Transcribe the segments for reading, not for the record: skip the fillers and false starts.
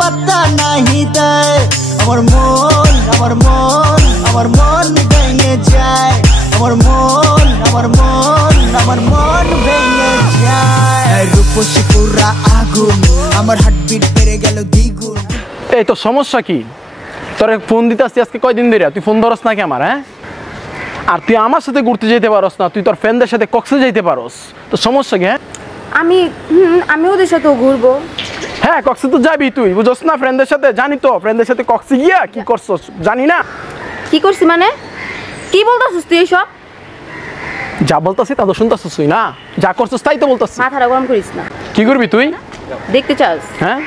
পাত্তা নাহি দেয়। আমার মন আমার মন আমার মন ভেঙে যায়। আমার মন আমার মন আমার মন ভেঙে যায়। রূপসী পুরা আগুন আমার হার্টবিট বেড়ে গেল দ্বিগুণ। এই তো সমস্যা কি? তোর ফোন দিতে আসছি আজকে কয়দিন ধরে, তুই ফোন ধরস নাকি আমার? হ্যাঁ, আর তুই আমার সাথে ঘুরতে যেতে পারস না, তুই তোর ফ্রেন্ডদের সাথে কক্সে যেতে পারস, তো সমস্যা কি? হ্যাঁ আমি ওদের সাথেও ঘুরবো। হ্যাঁ, কক্সে তো যাবি তুই, বুঝছ না? ফ্রেন্ডদের সাথে জানি তো, ফ্রেন্ডদের সাথে কক্সে গিয়া কি করছস জানি না। কি করছি মানে? কি বলতাছিস তুই এসব? যা বলতাছি তা তো শুনতাছিস তুই না, যা করছস তাই তো বলতাছিস। মাথাটা গরম করিস না। কি করবি তুই? দেখতে চাস? হ্যাঁ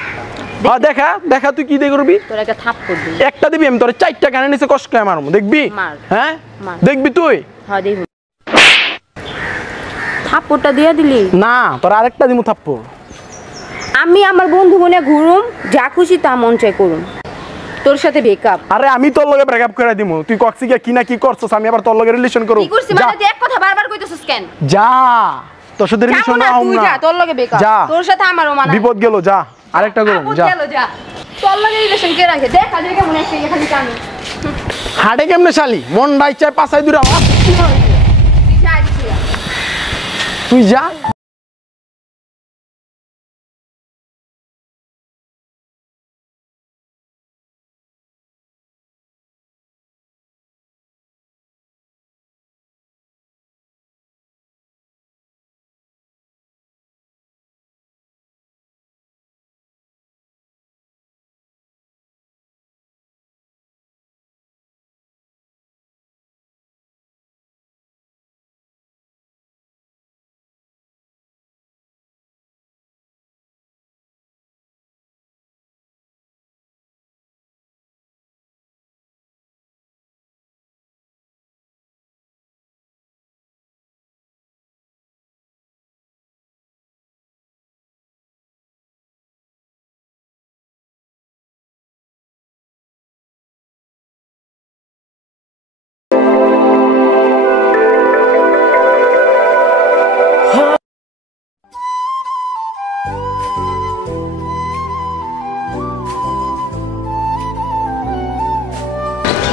দেখা দেখা, তুই কি দিয়ে করবি? তোর একটা থাপ্পড় দিবি। একটা দিবি, আমি তোর 4টা কানে নিচে কষ্ট করে মারবো, দেখবি? হ্যাঁ দেখবি তুই? হ্যাঁ দেখবি। থাপ্পড়টা দিয়ে দিলি না, তোর আরেকটা দিমু থাপ্পড়। আমি আমার বন্ধু মনে ঘুরুম, যা খুশি তা মন চাই করুম, তোর সাথে ব্রেকআপ। আরে আমি তোর লগে ব্রেকআপ করে দিমু, তুই কক্সে গিয়া কি না কি করছস, আমি আবার তোর লগে রিলেশন করব। কি করছিস মানে? তুই এক কথা বারবার কইতেছিস কেন? যা, তোর সাথে রিলেশন না হও না। তুই যা, তোর লগে ব্রেকআপ। তোর সাথে আমারও মানা। বিপদ গেল, যা আরেকটা করুম। যা যা, তোর লগে রিলেশন কে রাখে? দেখ আজ কেমন আছে এখানে কামি। হাড়ে কেমনে শালি, মন ডাইচায় পাছাই দুরা। তুই যা।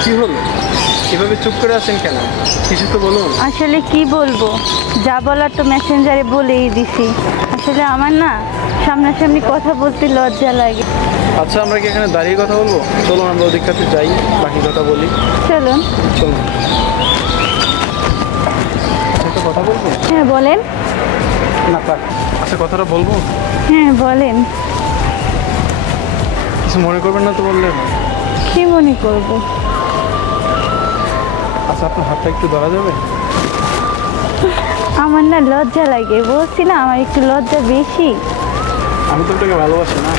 কি হলো, এভাবে চুপ করে আছেন কেন? কিছু তো বলুন। আসলে কি বলবো, যা বলার তো মেসেঞ্জারে বলেই দিছি। আসলে আমার না সামনাসামনি কথা বলতে লজ্জা লাগে। আচ্ছা, আমরা কি এখানে দাঁড়িয়ে কথা বলবো? চলুন আমরা ওদিকটাতে যাই, বাকি কথা বলি। চলুন চলুন। একটা কথা বলবো? হ্যাঁ বলেন। না থাক, আচ্ছা কথাটা বলবো? হ্যাঁ বলেন। কিছু মনে করবেন না তো বললে? কি মনে করবো? আচ্ছা, আপনার হাতটা একটু ধরা যাবে? আমার না লজ্জা লাগে, বলছি না আমার একটু লজ্জা বেশি। আমি তো তোকে ভালোবাসি না।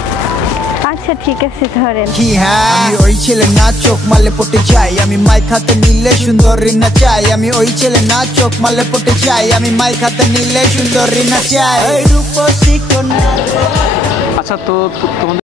আচ্ছা ঠিক আছে ধরেন। কি হ্যাঁ, আমি ওই ছেলে না চোখ মারলে পটে যাই, আমি মাইক হাতে নিলে সুন্দরী না চাই। আমি ওই ছেলে না চোখ মারলে পটে যাই, আমি মাইক হাতে নিলে সুন্দরী না চাই। রূপসী কন্যা। আচ্ছা, তো তোমাদের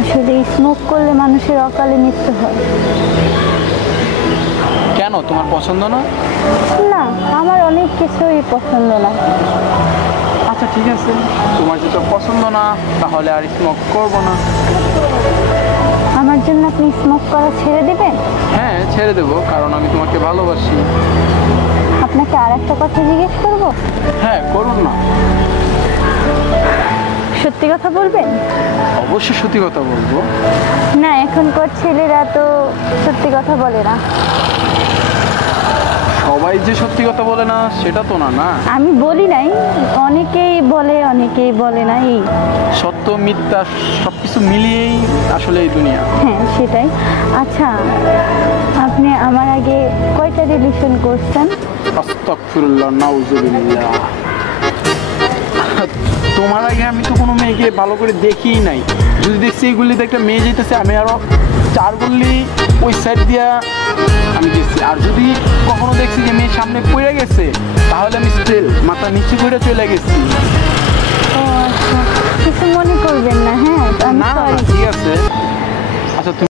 আসলে স্মোক করলে মানুষের অকালে মৃত্যু হয়। কেন, তোমার পছন্দ না? না, আমার অনেক কিছুই পছন্দ না। আচ্ছা ঠিক আছে, তোমার যেটা পছন্দ না তাহলে আর স্মোক করবো না। আমার জন্য আপনি স্মোক করা ছেড়ে দেবেন? হ্যাঁ ছেড়ে দেবো, কারণ আমি তোমাকে ভালোবাসি। আপনাকে আর একটা কথা জিজ্ঞেস করবো? হ্যাঁ করুন না। সত্যি কথা বলবেন? অবশ্যই সত্যি কথা বলবো। না, এখনকার ছেলেরা তো সত্যি কথা বলে না। সবাই যে সত্যি কথা বলে না সেটা তো না। না আমি বলি নাই, অনেকেই বলে অনেকেই বলে না। এই সত্য মিথ্যা সবকিছু মিলিয়েই আসলে এই দুনিয়া। হ্যাঁ সেটাই। আচ্ছা, আপনি আমার আগে কয়টা রিলেশন করছেন? আস্তাগফিরুল্লাহ, নাউজুবিল্লাহ। তোমার আগে আমি তো কোনো মেয়েকে ভালো করে দেখিই নাই, যদি দেখছি এই গুলিতে একটা মেয়ে যেতেছে, আমি আরো 4 গুলি ওই সাইড দিয়া আমি গেছি। আর যদি কখনো দেখছি যে মেয়ে সামনে পড়ে গেছে, তাহলে আমি স্টিল মাথা নিচু করে চলে গেছি। ও আচ্ছা, কিছু মনে করবেন না। হ্যাঁ, আমি না না, সরি। ঠিক আছে। আচ্ছা তুমি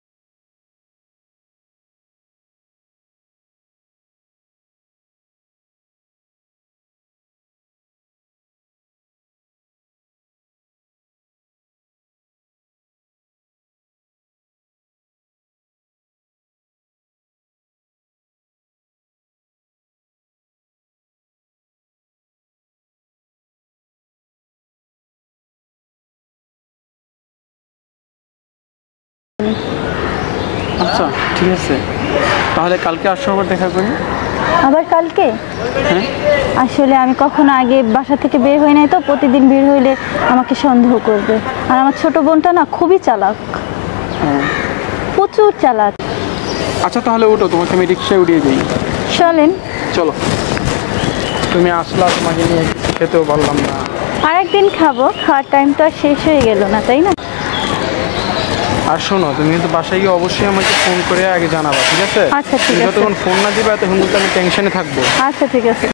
আচ্ছা ঠিক আছে, তাহলে কালকে আসো, আবার দেখা করি। আবার কালকে? হ্যাঁ আসলে আমি কখনো আগে বাসা থেকে বের হই নাই, তো প্রতিদিন বের হইলে আমাকে সন্দেহ করবে। আর আমার ছোট বোনটা না খুবই চালাক, প্রচুর চালাক। আচ্ছা তাহলে ওঠো, তোমাকে আমি রিক্সায় উঠিয়ে দিই। চলেন। চলো। তুমি আসলা, তোমাকে নিয়ে খেতেও পারলাম না। আরেকদিন খাবো, খাওয়ার টাইম তো আর শেষ হয়ে গেল না, তাই না? আর শোনো, তুমি কিন্তু বাসায় গিয়ে অবশ্যই আমাকে ফোন করে আগে জানাবা, ঠিক আছে? আচ্ছা, ঠিক তুমি আছে। যতক্ষণ ফোন না দিবে ততক্ষণ কিন্তু আমি টেনশনে থাকবো। আচ্ছা ঠিক আছে।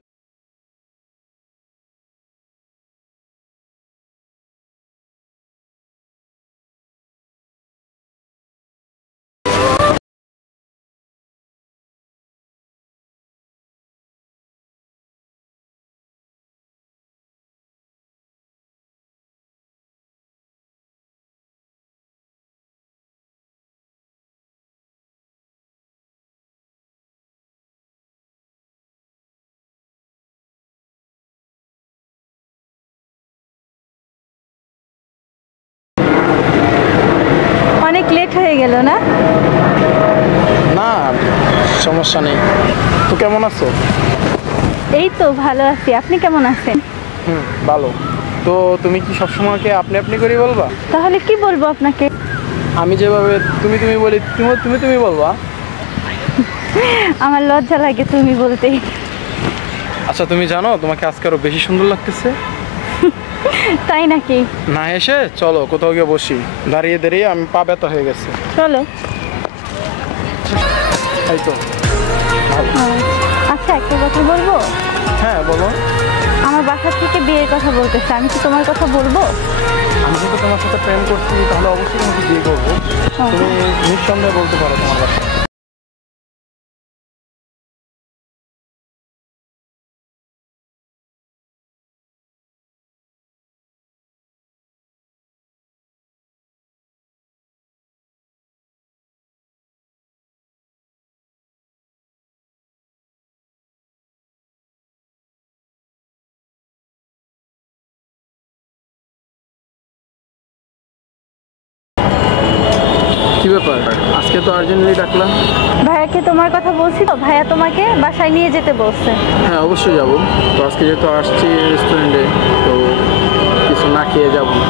অনেক লেট হয়ে গেল না? না সমস্যা নেই। তো কেমন আছো? এই তো ভালো আছি, আপনি কেমন আছেন? ভালো। তো তুমি কি সবসময়কে আপনি আপনি করে বলবা? তাহলে কি বলবো আপনাকে? আমি যেভাবে তুমি তুমি বলি, তুমি তুমি বলবা। আমার লজ্জা লাগে তুমি বলতে। আচ্ছা তুমি জানো, তোমাকে আজকে আরো বেশি সুন্দর লাগতেছে। তাই নাকি? না এসে চলো কোথাও গিয়ে বসি। দাঁড়িয়ে দাঁড়িয়ে আমি পা ব্যথা হয়ে গেছে। চলো। তাই তো। আচ্ছা একটা কথা বলবো? হ্যাঁ বলো। আমার বাসা থেকে বিয়ের কথা বলতেছে, আমি কি তোমার কথা বলবো? আমি যদি তোমার সাথে প্রেম করছি তাহলে অবশ্যই তোমাকে বিয়ে করবো। তুমি নিঃসন্দেহে বলতে পারো তোমার বাসা। কি ব্যাপার, আজকে তো আর্জেন্টলি ডাকলাম? ভাইয়াকে তোমার কথা বলছি তো, ভাইয়া তোমাকে বাসায় নিয়ে যেতে বলছে। হ্যাঁ অবশ্যই যাবো। তো আজকে যেহেতু আসছি রেস্টুরেন্টে, তো কিছু না খেয়ে যাবো না।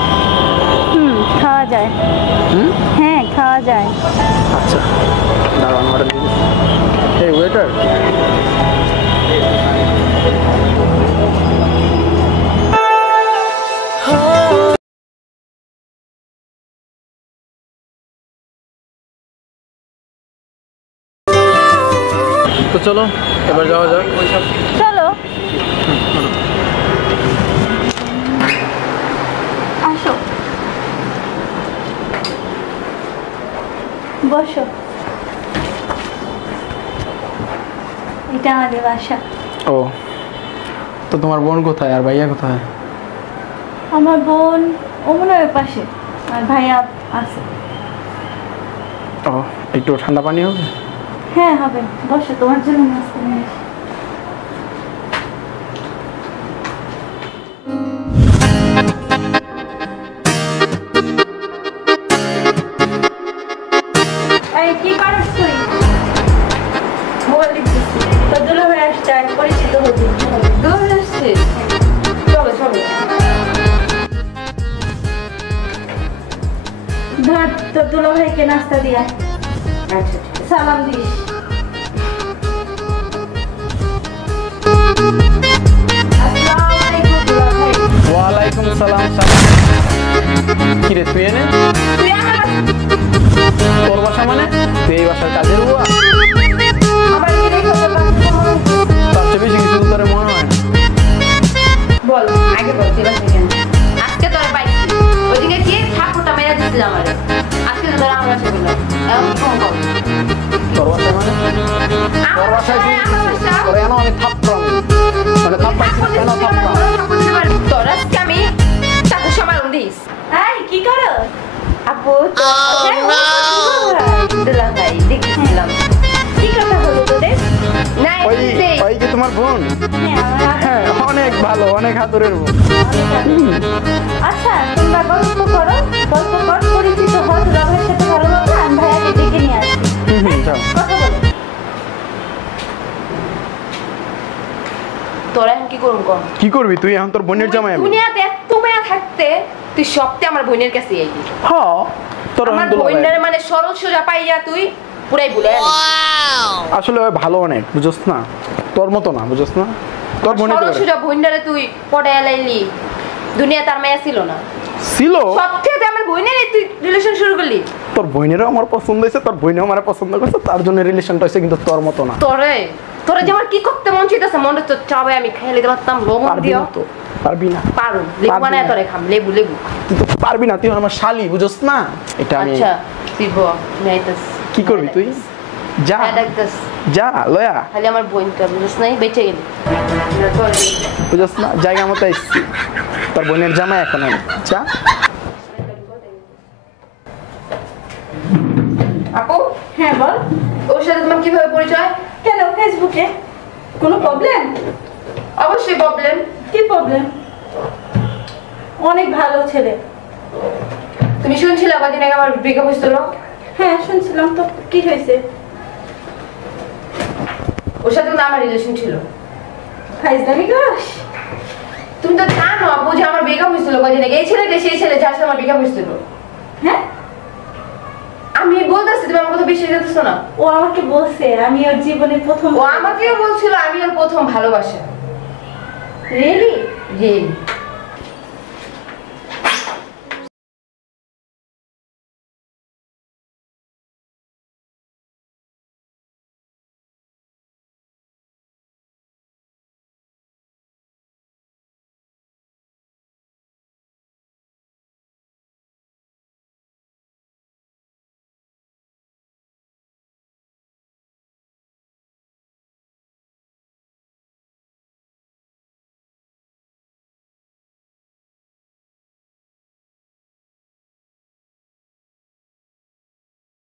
খাওয়া যায়। হ্যাঁ খাওয়া যায়। আচ্ছা দাঁড়ান, অর্ডার দিয়ে দিচ্ছি। এই ওয়েটার, তো চলো এবার যাওয়া যাক। চলো। আসো বসো। এটা আমাদের বাসা। ও, তো তোমার বোন কোথায় আর ভাইয়া কোথায়? আমার বোন ওমনের পাশে, আর ভাইয়া আছে। ও, একটু ঠান্ডা পানি হবে? হ্যাঁ হবে, বসো, তোমার জন্য নাস্তা নিয়ে আসি। এই কি করছ তুই? মোবাইল দেখছিস? তো দুলাভাই আসছে, এক পরিচিত হবি। দুলাভাই আসছে? চলো চলো। ধর তোর দুলাভাইকে নাস্তা দিয়া। আচ্ছা সালাম দিস। আসসালামু আলাইকুম দুলাভাই। ওয়ালাইকুম সালাম। কিরে তুই এনে তোর বাসা মানে তুই এই বাসার কাজের বুয়া? আমার কি দেখে তোর কাছে মনে হচ্ছে? তার চেয়ে বেশি কিছু তোর মনে হয় না। বল আগে বল তুই বাসা কেন? আজকে তোর পাইছি ওইদিকে কি ঠাকুরটা মেরে দিচ্ছিল আমার আজকে তো তোরা আমরা সেগুলো এখন ফোন কর তোর বাসা মানে তোর বাসায় তুই তোর এনো আমি থাপ্পড়াম মানে থাপ্পাইছি কেন থাপ্পড়াম? তোর আজকে আমি চাকু সবার দিস এই কি করো? আপু দিলাম ভাই দেখছিলাম কি কথা হলো তোদের? না ওই ওই কি তোমার বোন? হ্যাঁ অনেক ভালো, অনেক হাতুরের বোন। আচ্ছা তোমরা গল্প করো, গল্প কর, পরিচিত হও দুলাভাইয়ের সাথে ভালো মতো। আমি ভাইয়াকে ডেকে নিয়ে আসি। যাও। কথা বলো। তোরা এখন কি করুন কর কি করবি তুই এখন? তোর বোনের জামাই আমি। দুনিয়াতে এত মায়া থাকতে তুই সবতে আমার বোনের কাছে আইবি হ্যাঁ তোর আমার দুলা ভাই। বোনের মানে সরল সোজা পাইয়া তুই পুরাই ভুলে আসলে ওই ভালো অনেক, বুঝছ না? তোর মতো না, বুঝছ না? তোর বোনের সরল সোজা বোনটারে তুই পড়ায় লাইলি দুনিয়া তার মায়া ছিল না ছিল। সবথেকে আমার বোনের তুই রিলেশন শুরু করলি তোর বোনেরও আমার পছন্দ হয়েছে, তোর বোনও আমার পছন্দ করছে, তার জন্য রিলেশনটা হয়েছে, কিন্তু তোর মতো না। তোরে তোরে যে আমার কি করতে মন চাইতেছে মনে তো চাবে আমি খেয়ে দিতে পারতাম লবণ পারবি দিও না তো, পারবি না, পারু লেবু পারবি বানায় না। তোরে খাম লেবু লেবু তুই তো পারবি না, তুই আমার শালি, বুঝছ না? এটা আমি আচ্ছা তুই ব নাইতাস কি করবি তুই? যা হ্যাঁ ডাকতাস যা লয়া, খালি আমার বোনটা বুঝছ নাই বেঁচে গেলি তোরে বুঝছ না? জায়গা মতো এসছি, তোর বোনের জামাই এখন আমি। যা। আপু হ্যাঁ বল। ওর সাথে তোমার কিভাবে পরিচয় কেন ফেসবুকে কোনো প্রবলেম? অবশ্যই প্রবলেম কি প্রবলেম? অনেক ভালো ছেলে। তুমি শুনছিলে কদিন আগে আমার ব্রেকআপ হয়েছিল হ্যাঁ শুনছিলাম তো, কি হয়েছে? ওর সাথে কিন্তু আমার রিলেশন ছিল ফাইজলামি করস? তুমি তো জানো আপু যে আমার ব্রেকআপ হয়েছিল কদিন আগে এই ছেলেটা সেই ছেলে যার সাথে আমার ব্রেকআপ হয়েছিল হ্যাঁ আমি বলতেছি তুমি আমার কথা বিশ্বাস করতেছো না ও আমাকে বলছে আমি ওর জীবনের প্রথম। ও আমাকেও বলছিল আমি ওর প্রথম ভালোবাসা রিয়েলি? রিয়েলি